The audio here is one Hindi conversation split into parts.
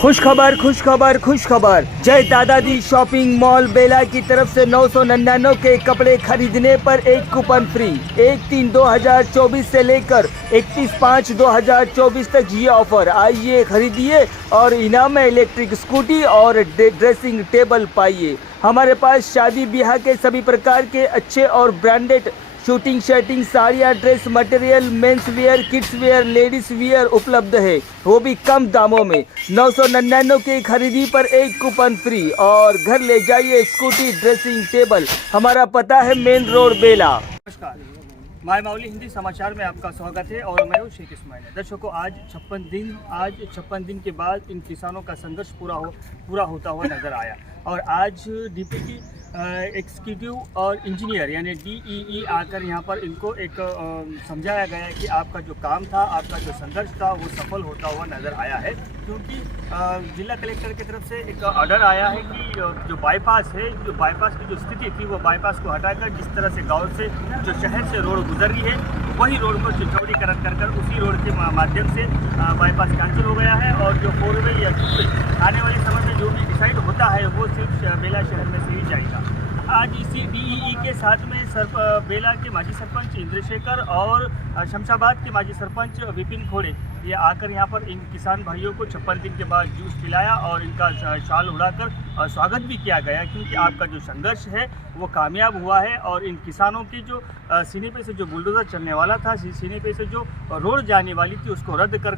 खुश खबर। जय दादाजी शॉपिंग मॉल बेला की तरफ से 999 के कपड़े खरीदने पर एक कूपन फ्री। 1/3/2024 से लेकर 31/5/2024 तक ये ऑफर। आइए खरीदिए और इनाम में इलेक्ट्रिक स्कूटी और ड्रेसिंग टेबल पाइए। हमारे पास शादी ब्याह के सभी प्रकार के अच्छे और ब्रांडेड शूटिंग शर्टिंग साड़ियाँ, dress material, men's wear, kids where, ladies wear उपलब्ध है, वो भी कम दामों में। 999 की खरीदी पर एक कूपन फ्री और घर ले जाइए स्कूटी ड्रेसिंग टेबल। हमारा पता है मेन रोड बेला। नमस्कार, माय माउली हिंदी समाचार में आपका स्वागत है और मैं हूँ शेख इस्माइल। दर्शकों, आज 56 दिन के बाद इन किसानों का संघर्ष पूरा होता हुआ नजर आया और आज डीपीटी एग्जीक्यूटिव और इंजीनियर यानी DEE आकर यहाँ पर इनको एक समझाया गया है कि आपका जो काम था, आपका जो संघर्ष था वो सफल होता हुआ नज़र आया है। क्योंकि जिला कलेक्टर की तरफ से एक ऑर्डर आया है कि जो बाईपास है, जो बाईपास की जो स्थिति थी वो बाईपास को हटाकर जिस तरह से गाँव से जो शहर से रोड गुजर रही है वही रोड को चौड़ीकरण कर उसी रोड के माध्यम से बाईपास कैंसिल हो गया है और जो 4 वे या 2 वे आने वाले समय में जो भी डिसाइड होता है वो सिर्फ बेला शहर में से ही जाएगा। आज इसी DEE के साथ में बेला के माजी सरपंच इंद्रशेखर और शमशाबाद के माजी सरपंच विपिन खोड़े ये आकर यहाँ पर इन किसान भाइयों को 56 दिन के बाद जूस पिलाया और इनका शाल उड़ाकर स्वागत भी किया गया, क्योंकि आपका जो संघर्ष है वो कामयाब हुआ है और इन किसानों की जो सीने पे से जो बुलडोज़र चलने वाला था, सीने पे से जो रोड जाने वाली थी उसको रद्द कर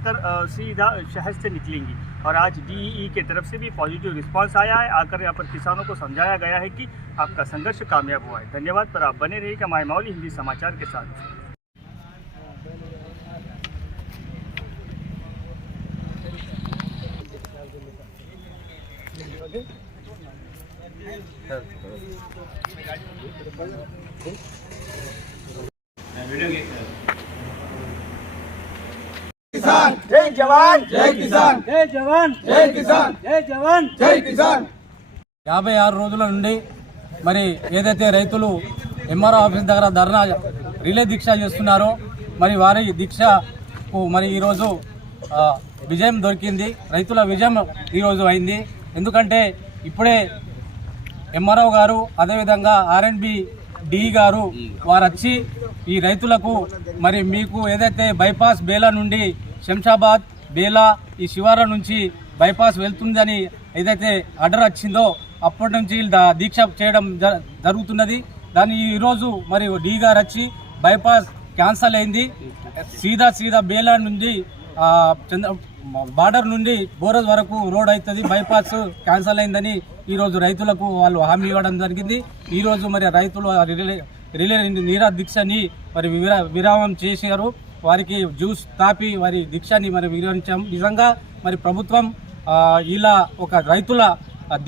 सीधा शहर से निकलेंगी। और आज DEE की तरफ से भी पॉजिटिव रिस्पांस आया है। आकर यहाँ पर किसानों को समझाया गया है कि आपका संघर्ष कामयाब हुआ है। धन्यवाद। पर आप बने रहिएगा माय माउली हिंदी समाचार के साथ। किसान जय जवान जय किसान, जय जवान जय किसान, जय जवान జై కిసాన్। 56 రోజుల నుండి మరి ఏదైతే రైతులు MRO ఆఫీస్ దగ్గర ధర్నా రిలే దీక్ష చేస్తున్నారో మరి వారి దీక్షకు మరి ఈరోజు విజయం దొరికింది. రైతుల విజయం ఈరోజు అయింది. ఎందుకంటే ఇప్పుడే MRO గారు అదేవిధంగా R&B DE గారు వారు వచ్చి ఈ రైతులకు మరి మీకు ఏదైతే బైపాస్ బేలా నుండి శంషాబాద్ బేలా ఈ శివారు నుంచి బైపాస్ వెళ్తుందని ఏదైతే ఆర్డర్ వచ్చిందో అప్పటి నుంచి దీక్ష చేయడం జరుగుతున్నది. దాన్ని ఈరోజు మరి DE గారు వచ్చి బైపాస్ క్యాన్సల్ అయింది. సీదా బేలా నుండి బార్డర్ నుండి బోరజ్ వరకు రోడ్ అవుతుంది, బైపాస్ క్యాన్సల్ అయిందని ఈరోజు రైతులకు వాళ్ళు హామీ ఇవ్వడం జరిగింది. ఈరోజు మరి రైతులు రిలే నీరా దీక్షని మరి విరామం చేశారు. వారికి జ్యూస్ తాపి వారి దీక్షని మరి వివరించాం. నిజంగా మరి ప్రభుత్వం ఇలా ఒక రైతుల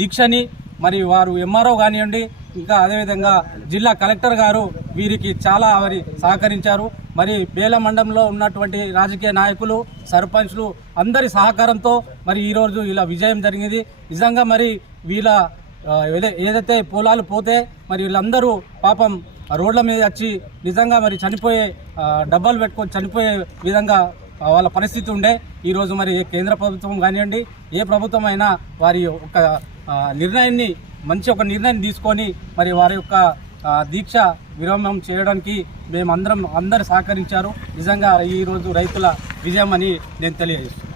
దీక్షని మరి వారు MRO కానివ్వండి, ఇంకా అదేవిధంగా జిల్లా కలెక్టర్ గారు వీరికి చాలా మరి సహకరించారు. మరి బేల మండలంలో ఉన్నటువంటి రాజకీయ నాయకులు, సర్పంచ్లు అందరి సహకారంతో మరి ఈరోజు ఇలా విజయం జరిగింది. నిజంగా మరి వీళ్ళ ఏదైతే పొలాలు పోతే మరి వీళ్ళందరూ పాపం రోడ్ల మీద వచ్చి నిజంగా మరి చనిపోయే డబ్బాలు పెట్టుకొని చనిపోయే విధంగా వాళ్ళ పరిస్థితి ఉండే. ఈరోజు మరి కేంద్ర ప్రభుత్వం కానివ్వండి, ఏ ప్రభుత్వం అయినా వారి ఒక నిర్ణయాన్ని మంచి ఒక నిర్ణయం తీసుకొని మరి వారి యొక్క దీక్ష విరామం చేయడానికి అందరూ సహకరించారు. నిజంగా ఈరోజు రైతుల విజయం అని నేను తెలియజేస్తున్నాను.